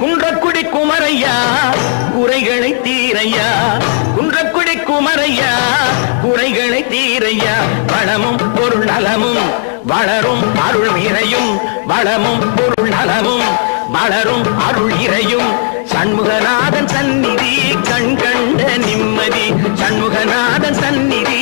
குன்றக்குடி குமரையா குறைகளை தீரையா, குன்றக்குடி குமரையா குறைகளை தீரையா. வளமும் பொருள் நலமும் வளரும் அருள் இறையும், வளமும் பொருள் நலமும் வளரும் அருள் இறையும். சண்முகநாதன் சந்நிதி கண் கண்ட நிம்மதி, சண்முகநாதன் சந்நிதி